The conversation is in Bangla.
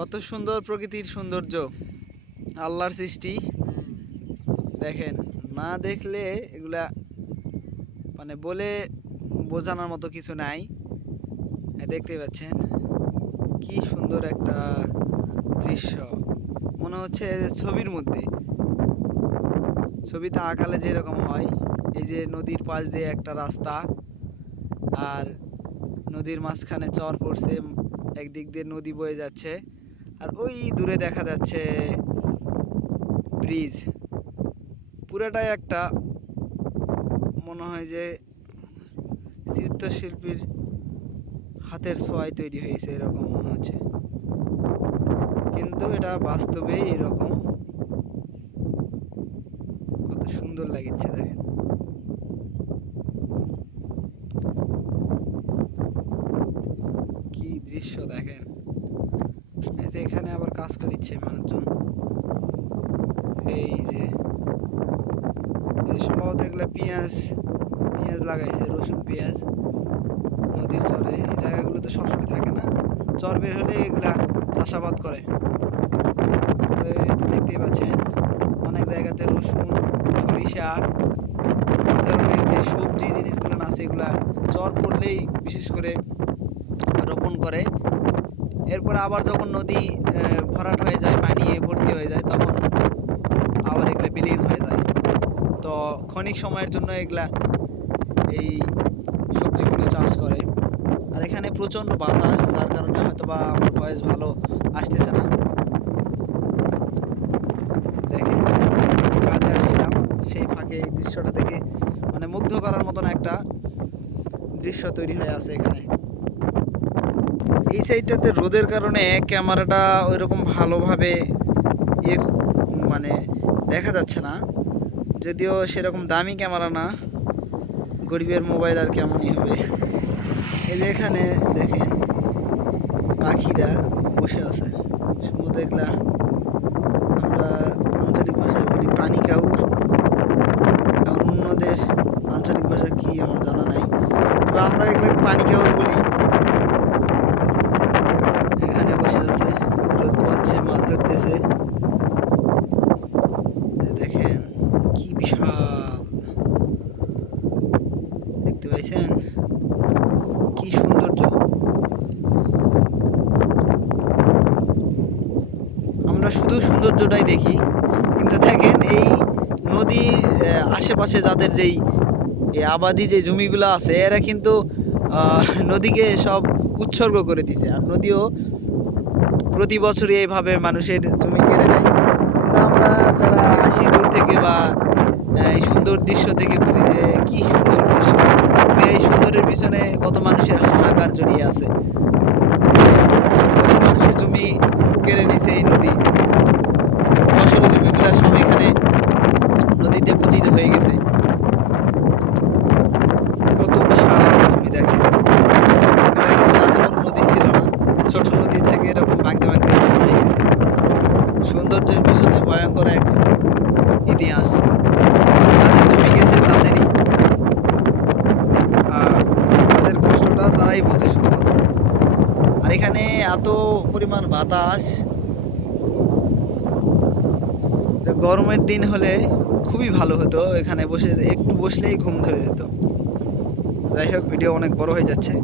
কত সুন্দর প্রকৃতির সৌন্দর্য, আল্লাহর সৃষ্টি। দেখেন, না দেখলে এগুলা মানে বলে বোঝানোর মতো কিছু নাই। দেখতেই পাচ্ছেন কি সুন্দর একটা দৃশ্য, মনে হচ্ছে ছবির মধ্যে। ছবিতে আঁকালে যেরকম হয়, এই যে নদীর পাশ দিয়ে একটা রাস্তা, আর নদীর মাঝখানে চর পড়ছে, একদিক দিয়ে নদী বয়ে যাচ্ছে, আর ওই দূরে দেখা যাচ্ছে ব্রিজ। পুরোটাই একটা মনে হয় যে চিত্রশিল্পীর হাতের ছোঁয়ায় তৈরি হয়েছে, এরকম মনে হচ্ছে, কিন্তু এটা বাস্তবেই এরকম। কত সুন্দর লাগছে দেখেন। কি দৃশ্য দেখেন। এতে এখানে আবার কাজ করছে মানুষজন। এই যে সম্ভবত এগুলা পেঁয়াজ পেঁয়াজ লাগাইছে, রসুন পেঁয়াজ। নদীর চরে এই জায়গাগুলো তো সবসময় থাকে না, চর বের হলে এগুলা চাষাবাদ করে। তো এই তো দেখতেই পাচ্ছেন অনেক জায়গাতে রসুন, সরিষা, এই ধরনের যে সবজি জিনিসগুলো আছে এগুলা চর পড়লেই বিশেষ করে রোপণ করে। এরপর আবার যখন নদী ভরাট হয়ে যায়, পানি ভর্তি হয়ে যায়, তখন আবার এগুলা বিলীন হয়ে যায়। তো ক্ষণিক সময়ের জন্য এগুলা এই সবজিগুলো চাষ করে। আর এখানে প্রচণ্ড বাতাস, যার কারণে হয়তো বা আমার ভয়েস ভালো আসতেছে না। দেখেন, একটু কাজে আসছিলাম, সেই ফাঁকে এই দৃশ্যটা দেখে মানে মুগ্ধ করার মতন একটা দৃশ্য তৈরি হয়ে আছে এখানে। এই সাইডটাতে রোদের কারণে ক্যামেরাটা ওইরকম ভালোভাবে ইয়ে মানে দেখা যাচ্ছে না, যদিও সেরকম দামি ক্যামেরা না, গরিবের মোবাইল আর কেমনই হবে। এই যে এখানে দেখেন পাখিরা বসে আছে, সমুদ্রে এগুলা আমরা আঞ্চলিক ভাষায় বলি পানি কাউর, আর অন্যদের আঞ্চলিক ভাষা কি আমার জানা নাই, তবে আমরা এগুলো পানি কাউর বলি। এখানে বসে আছে, রোদ পোয়াচ্ছে, মাছ ধরতেছে। দেখেন কি বিশাল, দেখতে পাইছেন কি সৌন্দর্য। আমরা শুধু সৌন্দর্যটাই দেখি, কিন্তু দেখেন এই নদীর আশেপাশে যাদের যেই আবাদি যে জমিগুলো আছে, এরা কিন্তু নদীকে সব উৎসর্গ করে দিছে, আর নদীও প্রতি বছরই এইভাবে মানুষের জমি কেড়ে নেয়। কিন্তু আমরা যারা আসি দূর থেকে বা এই সুন্দর দৃশ্য দেখে বলি যে কি সুন্দর দৃশ্য, এই সুন্দরের পিছনে কত মানুষের হাহাকার জড়িয়ে আছে। মানুষের জমি কেড়ে নিছে এই নদী, ফসল জমিগুলো সব এখানে নদীতে পতিত হয়ে গেছে। কত বিশাল জমি দেখেন, এটা কিন্তু এত বড় নদী ছিল না, ছোট নদীর থেকে এরকম ভাঙতে ভাঙতে হয়ে গেছে। সৌন্দর্যের পিছনে ভয়ঙ্কর এক ইতিহাস। যাদের জমি গেছে তাদেরই, তাদের কষ্টটা তারাই বোঝে শুধুমাত্র। আর এখানে এত পরিমাণ বাতাস, গরমের দিন হলে খুবই ভালো হতো, এখানে বসে একটু বসলেই ঘুম ধরে যেত। যাই হোক, ভিডিও অনেক বড় হয়ে যাচ্ছে।